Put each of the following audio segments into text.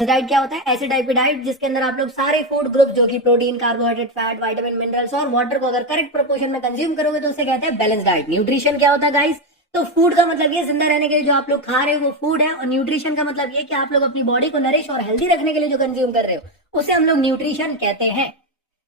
Diet क्या होता है? ऐसे टाइप की डाइट जिसके अंदर आप लोग सारे फूड ग्रुप जो कि protein, carbohydrate, fat, vitamin, minerals और वाटर को अगर करेक्ट प्रोपोर्शन में कंज्यूम करोगे तो उसे कहते हैं बैलेंस डाइट। न्यूट्रिशन क्या होता है गाइस? तो फूड का मतलब ये जिंदा रहने के लिए जो आप लोग खा रहे हो वो फूड है, और न्यूट्रिशन का मतलब ये कि आप लोग अपनी बॉडी को नरिश और हेल्दी रखने के लिए जो कंज्यूम कर रहे हो उसे हम लोग न्यूट्रिशन कहते हैं।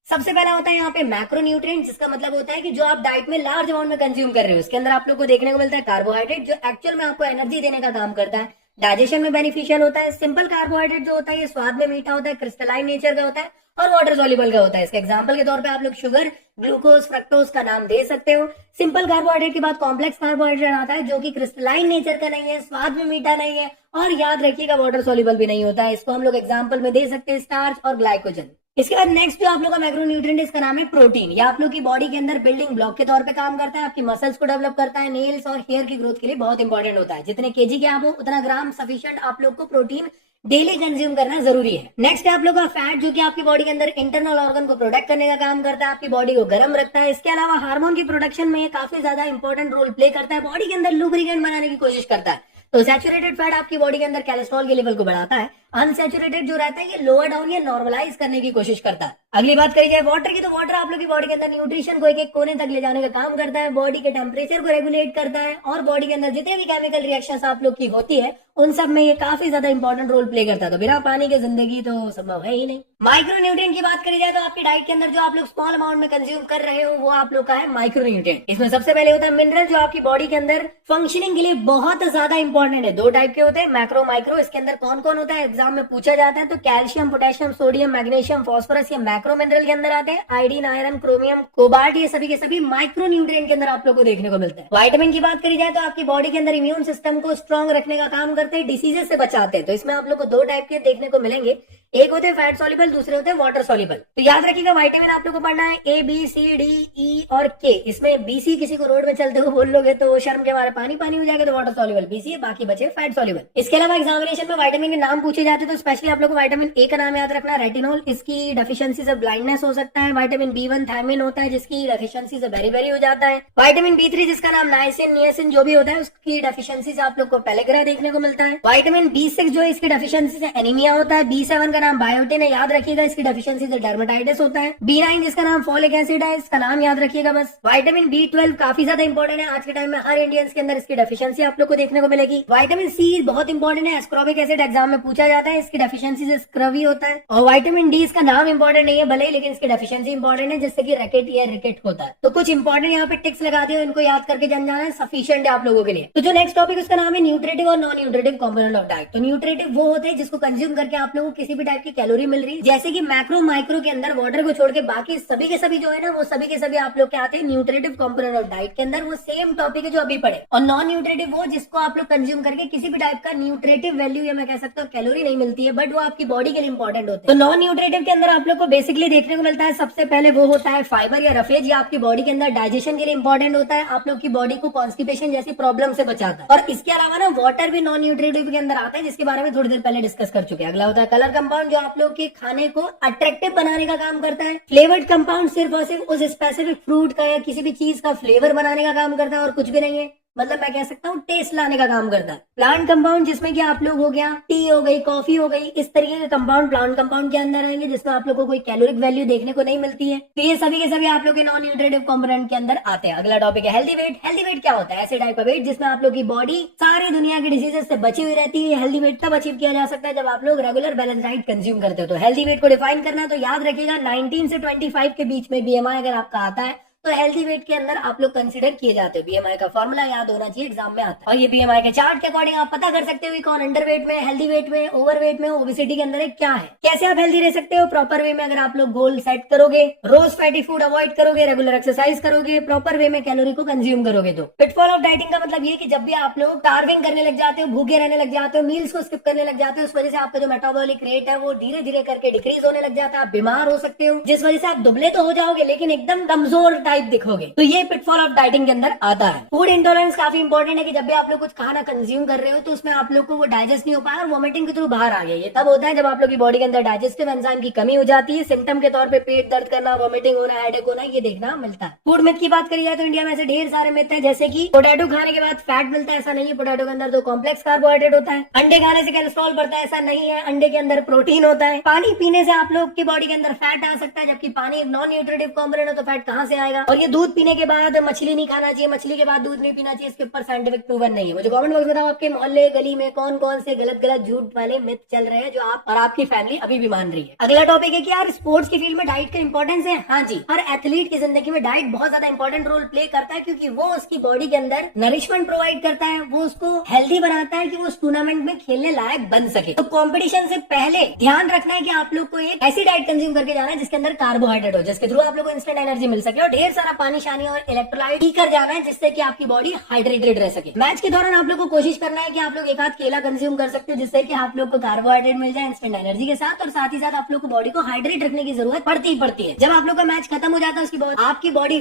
सबसे पहला होता है यहाँ पे मैक्रो न्यूट्रिएंट, जिसका मतलब होता है कि जो आप डाइट में लार्ज अमाउंट में कंज्यूम कर रहे हो उसके अंदर आप लोग को देखने को मिलता है कार्बोहाइड्रेट, जो एक्चुअल में आपको एनर्जी देने का काम करता है, डाइजेशन में बेनिफिशियल होता है। सिंपल कार्बोहाइड्रेट जो होता है ये स्वाद में मीठा होता है, क्रिस्टलाइन नेचर का होता है और वाटर सॉल्युबल का होता है। इसके एग्जांपल के तौर पे आप लोग शुगर, ग्लूकोज, फ्रक्टोज का नाम दे सकते हो। सिंपल कार्बोहाइड्रेट के बाद कॉम्प्लेक्स कार्बोहाइड्रेट आता है जो कि क्रिस्टलाइन नेचर का नहीं है, स्वाद में मीठा नहीं है और याद रखिएगा वाटर सॉल्युबल भी नहीं होता है। इसको हम लोग एग्जाम्पल में दे सकते हैं स्टार्च और ग्लाइकोजन। इसके बाद नेक्स्ट जो आप लोग का मैक्रोन्यूट्रिएंट इसका नाम है प्रोटीन। ये आप लोग की बॉडी के अंदर बिल्डिंग ब्लॉक के तौर पे काम करता है, आपकी मसल्स को डेवलप करता है, नेल्स और हेयर की ग्रोथ के लिए बहुत इंपॉर्टेंट होता है। जितने केजी के आप हो उतना ग्राम सफिशिएंट आप लोग को प्रोटीन डेली कंज्यूम करना जरूरी है। नेक्स्ट है आप लोग का फैट, जो कि आपकी बॉडी के अंदर इंटरनल ऑर्गन को प्रोटेक्ट करने का काम करता है, आपकी बॉडी को गर्म रखता है। इसके अलावा हार्मोन की प्रोडक्शन में ये काफी ज्यादा इंपॉर्टेंट रोल प्ले करता है, बॉडी के अंदर लुब्रिकेंट बनाने की कोशिश करता है। तो सैचुरेटेड फैट आपकी बॉडी के अंदर कोलेस्ट्रॉल के लेवल को बढ़ाता है, अनसैचुरेटेड जो रहता है ये लोअर डाउन या नॉर्मलाइज करने की कोशिश करता है। अगली बात करी जाए वाटर की, तो वाटर आप लोग की बॉडी के अंदर न्यूट्रिशन को एक एक कोने तक ले जाने का काम करता है, बॉडी के टेम्परेचर को रेगुलेट करता है और बॉडी के अंदर जितने भी केमिकल रिएक्शंस आप लोग की होती है उन सब में ये काफी ज्यादा इंपॉर्टेंट रोल प्ले करता है। तो बिना पानी के जिंदगी तो संभव है ही नहीं। माइक्रोन्यूट्रिएंट की बात करी जाए तो आपकी डाइट के अंदर जो आप लोग स्मॉल अमाउंट में कंज्यूम कर रहे हो वो आप लोग का है माइक्रोन्यूट्रिएंट। इसमें सबसे पहले होता है मिनरल, जो आपकी बॉडी के अंदर फंक्शनिंग के लिए बहुत ज्यादा इंपॉर्टेंट है। दो टाइप के होते हैं, मैक्रो, माइक्रो। इसके अंदर कौन कौन होता है एग्जाम में पूछा जाता है, तो calcium, potassium, sodium, magnesium, phosphorus, ये मैक्रो मिनरल के अंदर आते हैं। आयोडीन, आयरन, क्रोमियम, कोबाल्ट, ये सभी के सभी माइक्रो न्यूट्रिएंट के अंदर आप लोग को देखने को मिलता है। विटामिन की बात करी जाए तो आपकी बॉडी के अंदर इम्यून सिस्टम को स्ट्रॉन्ग रखने का काम करते हैं, डिसीजेस से बचाते हैं। तो इसमें आप लोग को दो टाइप के देखने को मिलेंगे, एक होते हैं फैट सॉल्युबल, दूसरे होते हैं वाटर सॉल्युबल। तो याद रखिएगा विटामिन आप लोग को पढ़ना है ए, बी, सी, डी, ई और के। इसमें बी सी किसी को रोड में चलते हुए बोल लोगे तो शर्म के मारे पानी पानी हो जाएगा, तो वाटर सॉल्युबल बी सी है, बाकी बचे फैट सॉल्युबल। इसके अलावा एग्जामिनेशन में विटामिन के नाम पूछे जाते हैं तो स्पेशली आप लोग को विटामिन ए का नाम याद रखना है, रेटिनॉल। इसकी डेफिशिएंसी से ब्लाइंडनेस हो सकता है। विटामिन बी1 थायमिन होता है जिसकी डेफिशिएंसी से बेरी बेरी हो जाता है। विटामिन बी3 जिसका नाम नाइसिन, नियासिन जो भी होता है उसकी डेफिशिएंसी से आप लोग को पेलेग्रा देखने को मिलता है। विटामिन बी6 जो है इसकी डेफिशिएंसी से एनीमिया होता है। बी7 का नाम बायोटिन है, याद रखिएगा, इसकी डेफिशिएंसी से डर्मेटाइटिस होता है। बी9 जिसका नाम फॉलिक एसिड है, इसका नाम याद रखिएगा बस। विटामिन बी12 काफी ज्यादा इंपॉर्टेंट है, आज के टाइम में हर इंडियंस के अंदर इसकी डेफिशिएंसी आप लोग को देखने को मिलेगी। विटामिन सी बहुत इंपॉर्टेंट है, एस्कॉर्बिक एसिड एग्जाम में पूछा जाता है, इसकी डेफिशिएंसी से स्क्रवी होता है। और विटामिन डी इसका नाम इंपॉर्टेंट नहीं है भले ही, लेकिन इसकी डेफिशिएंसी इंपॉर्टेंट है जिससे कि रैकेट या रिकेट होता है। तो कुछ इंपॉर्टेंट यहाँ पे टिक्स लगा दिए, इनको याद करके जान जाना है, सफिशिएंट है आप लोगों के लिए। तो जो नेक्स्ट टॉपिक उसका नाम है न्यूट्रिटिव और non nutritive component of diet. तो न्यूट्रिटिव वो होते हैं जिसको कंज्यूम करके आप लोगों को किसी भी टाइप की कैलोरी मिल रही है, जैसे कि मैक्रो, माइक्रो के अंदर वाटर को छोड़ के बाकी सभी के सभी जो है ना वो सभी के सभी आप लोग के आते हैं न्यूट्रिटिव कंपोनेंट ऑफ डाइट के अंदर। वो सेम टॉपिक है जो अभी पढ़े। और नॉन न्यूट्रिटिव वो जिसको आप लोग कंज्यूम करके किसी भी टाइप का न्यूट्रिटिव वैल्यू या मैं कह सकता हूँ कैलोरी नहीं मिलती है, बट वो आपकी बॉडी के लिए इंपॉर्टेंट होते हैं। तो नॉन न्यूट्रिटिव के अंदर आप लोग को बेसिकली देखने को मिलता है, सबसे पहले वो होता है फाइबर या रफेज, ये आपकी बॉडी के अंदर डाइजेशन के लिए इंपॉर्टेंट होता है, आप लोग की बॉडी को कॉन्स्टिपेशन जैसी प्रॉब्लम से बचाता है। और इसके अलावा ना वाटर भी नॉन न्यूट्रिटिव के अंदर आता है, जिसके बारे में थोड़ी देर पहले डिस्कस कर चुके हैं। अगला होता है कलर कंपाउंड, जो आप लोग के खाने को अट्रैक्टिव बनाने का काम करता है। फ्लेवर्ड कंपाउंड सिर्फ और सिर्फ उस स्पेसिफिक फ्रूट का या किसी भी चीज का फ्लेवर बनाने का काम करता है और कुछ भी नहीं है, मतलब मैं कह सकता हूँ टेस्ट लाने का काम करता है। प्लांट कंपाउंड जिसमें कि आप लोग हो गया टी हो गई, कॉफी हो गई, इस तरीके के कंपाउंड प्लांट कंपाउंड के अंदर आएंगे जिसमें आप लोग को कोई कैलोरिक वैल्यू देखने को नहीं मिलती है। तो ये सभी के सभी आप लोग के नॉन न्यूट्रिटिव कंपोनेंट के अंदर आते हैं। अगला टॉपिक है हेल्दी वेट। हेल्दी वेट क्या होता है? ऐसे टाइप का वेट जिसमें आप लोग की बॉडी सारी दुनिया की डिजीजेस से बची हुई रहती है। हेल्दी वेट तब अचीव किया जा सकता है जब आप लोग रेगुलर बैलेंस डाइट कंज्यूम करते हो। तो हेल्दी वेट को डिफाइन करना तो याद रखिएगा 19 से 25 के बीच में बीएमआई अगर आपका आता है तो हेल्दी वेट के अंदर आप लोग कंसीडर किए जाते हो। बीएमआई का फॉर्मूला याद होना चाहिए, एग्जाम में आता है। और ये बीएमआई के चार्ट के अकॉर्डिंग आप पता कर सकते हो कि कौन अंडर वेट में, हेल्दी वेट में, ओवर वेट में, ओबेसिटी के अंदर क्या है। कैसे आप हेल्दी रह सकते हो? प्रॉपर वे में अगर आप लोग गोल सेट करोगे, रोज फैटी फूड अवॉइड करोगे, रेगुलर एक्सरसाइज करोगे, प्रॉपर वे में कैलोरी को कंज्यूम करोगे। तो पिटफॉल ऑफ डाइटिंग का मतलब ये कि जब भी आप लोग स्टार्विंग करने लग जाते हो, भूखे रहने लग जाते हो, मील्स को स्किप करने लग जाते हो, उस वजह से आपका जो मेटाबॉलिक रेट है वो धीरे धीरे करके डिक्रीज होने लग जाता है, आप बीमार हो सकते हो, जिस वजह से आप दुबले तो हो जाओगे लेकिन एकदम कमजोर टाइप टाइप दिखोगे। तो ये पिटफॉल ऑफ डाइटिंग के अंदर आता है। फूड इंटॉलरेंस काफी इंपॉर्टेंट है कि जब भी आप लोग कुछ खाना कंज्यूम कर रहे हो तो उसमें आप लोग को वो डाइजेस्ट नहीं हो पाया और वोमिटिंग के थ्रू बाहर आ गया। ये तब होता है जब आप लोग की बॉडी के अंदर डाइजेस्टिव एंजाइम की कमी हो जाती है। सिम्टम के तौर पे पेट दर्द करना, वोमिटिंग होना, हेडेक होना, ये देखना मिलता है। फूड मिथ की बात करी जाए तो इंडिया में ऐसे ढेर सारे मिथ है, जैसे कि पोटैटो खाने के बाद फैट मिलता है। ऐसा नहीं है, पोटैटो के अंदर तो कॉम्प्लेक्स कार्बोहाइड्रेट होता है। अंडे खाने से कोलेस्ट्रॉल बढ़ता है, ऐसा नहीं है, अंडे के अंदर प्रोटीन होता है। पानी पीने से आप लोग की बॉडी के अंदर फैट आ सकता है, जबकि पानी एक नॉन न्यूट्रिटिव कॉम्पोनेंट है, तो फैट कहां से आएगा। और ये दूध पीने के बाद मछली नहीं खाना चाहिए, मछली के बाद दूध नहीं पीना चाहिए, इसके ऊपर साइंटिफिक प्रूवन नहीं है। मुझे कमेंट बॉक्स बताओ आपके मोहल्ले गली में कौन कौन से गलत गलत झूठ वाले मिथ चल रहे हैं जो आप और आपकी फैमिली अभी भी मान रही है। अगला टॉपिक है कि यार स्पोर्ट्स की फील्ड में डाइट का इंपॉर्टेंस है। हाँ जी, हर एथलीट की जिंदगी में डाइट बहुत ज्यादा इंपॉर्टेंट रोल प्ले करता है, क्योंकि वो उसकी बॉडी के अंदर नरिशमेंट प्रोवाइड करता है, वो उसको हेल्दी बनाता है कि वो उस टूर्नामेंट में खेलने लायक बन सके। तो कंपटीशन से पहले ध्यान रखना है कि आप लोग को एक ऐसी डाइट कंज्यूम करके जाना है जिसके अंदर कार्बोहाइड्रेट हो, जिसके थ्रू आप लोग को इंस्टेंट एनर्जी मिल सके, और ढेर सारा पानी शानी और इलेक्ट्रोलाइट पीकर जाना है जिससे कि आपकी बॉडी हाइड्रेटेड रह सके। मैच के दौरान आप लोग को कोशिश करना है कि आप लोग एक आध केला कंज्यूम कर सकते हो, जिससे कि आप लोग को कार्बोहाइड्रेट मिल जाए इंस्टेंट एनर्जी के साथ, और साथ ही साथ आप लोग को बॉडी को हाइड्रेट रखने की जरूरत पड़ती ही पड़ती है। जब आप लोग का मैच खत्म हो जाता है उसकी आपकी बॉडी